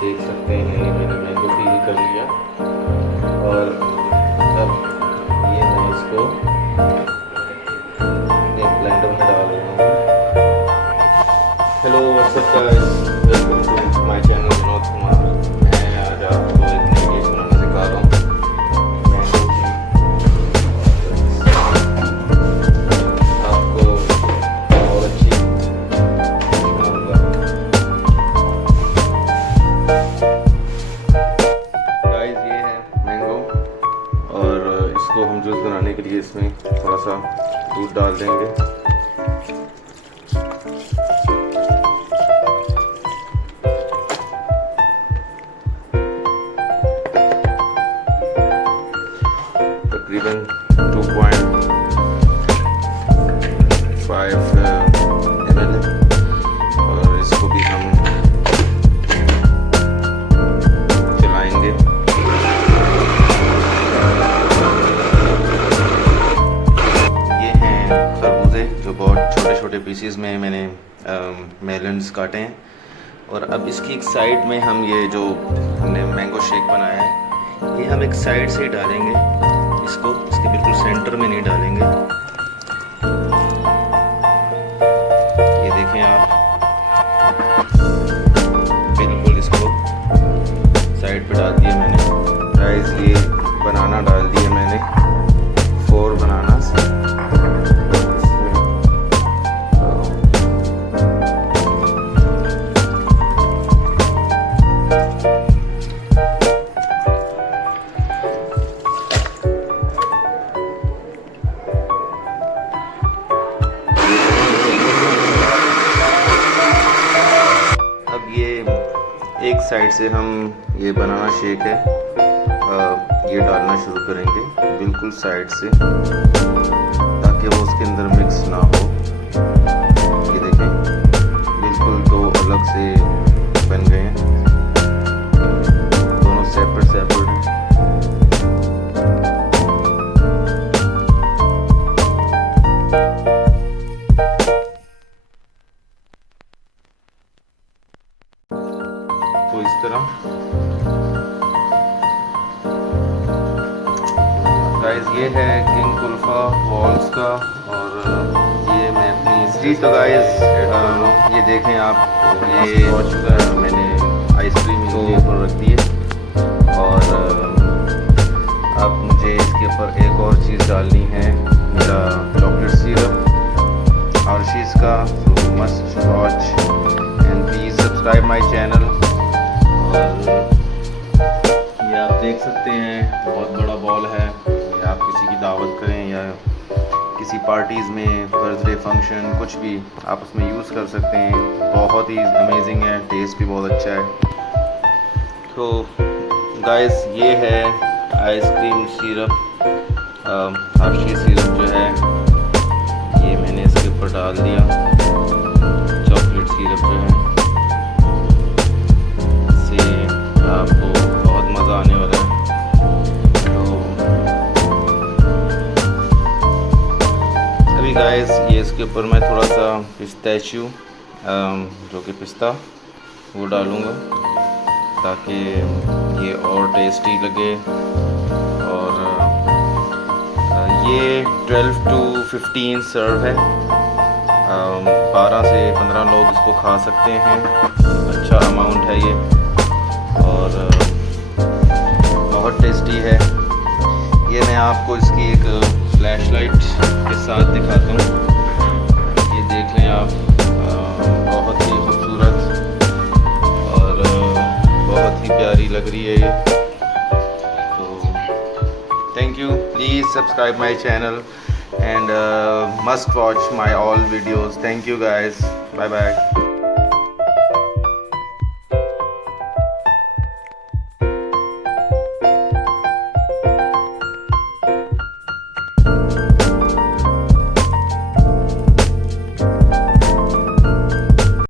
देख सकते हैं मैंने मैंगो पील कर लिया और अब ये मैं इसको एक ब्लेंडर में डाल दूँगा। Hello what's up guys, welcome to my channel Vinod Kumar. मैं आज आपको एक नई डिश बनाना सिखा रहा हूँ मैंगो की। आपको बहुत अच्छी बनाऊँगा। गाइस ये है मैंगो और इसको हम जूस बनाने के लिए इसमें थोड़ा सा दूध डाल देंगे। तकरीबन 2.5 ml और इसको भी हम चलाएंगे। ये हैं खरबूजे जो बहुत छोटे छोटे पीसीज में मैंने मेलन्स काटे हैं और अब इसकी एक साइड में हम ये जो हमने मैंगो शेक बनाया है ये हम एक साइड से ही डालेंगे। इसको इसके बिल्कुल सेंटर में नहीं डालेंगे। ये देखें आप, बिल्कुल इसको साइड पे डाल दिया मैंने। गाइस ये बनाना डाल दिया मैंने, 4 बनानास। एक साइड से हम ये बनाना शेक है ये डालना शुरू करेंगे बिल्कुल साइड से, ताकि वो उसके अंदर मिक्स ना हो। ये देखें बिल्कुल 2 अलग से बन गए हैं, दोनों सेपरेट सेपरेट हैं। तो इस तरह गाइस ये है किंग कुल्फा वॉल्स का और ये मैं अपनी स्ट्रीट। तो गाइस ये देखें आप, ये हो चुका है, मैंने आइसक्रीम इसके ऊपर रख दी है और अब मुझे इसके ऊपर एक और चीज़ डालनी है, मेरा चॉकलेट सिरप हर्शीज़ का। तो must watch and please subscribe my channel. ये आप देख सकते हैं बहुत बड़ा बॉल है। ये आप किसी की दावत करें या किसी पार्टीज़ में, बर्थडे फंक्शन, कुछ भी आप उसमें यूज़ कर सकते हैं। बहुत ही अमेजिंग है, टेस्ट भी बहुत अच्छा है। तो गाइस ये है आइसक्रीम सिरप, हर्शी सिरप जो है ये मैंने इसके ऊपर डाल दिया। चॉकलेट सिरप जो है आपको बहुत मज़ा आने वाला है। तो अभी गाइस ये इसके ऊपर मैं थोड़ा सा पिस्ताचियो जो कि पिस्ता वो डालूँगा ताकि ये और टेस्टी लगे। और ये 12 to 15 सर्व है, 12 से 15 लोग इसको खा सकते हैं। अच्छा अमाउंट है ये और बहुत टेस्टी है। ये मैं आपको इसकी एक फ्लैश लाइट के साथ दिखाता हूँ। ये देख लें आप, बहुत ही खूबसूरत और बहुत ही प्यारी लग रही है ये। तो thank you, please subscribe my channel and must watch my all videos. Thank you guys, bye bye.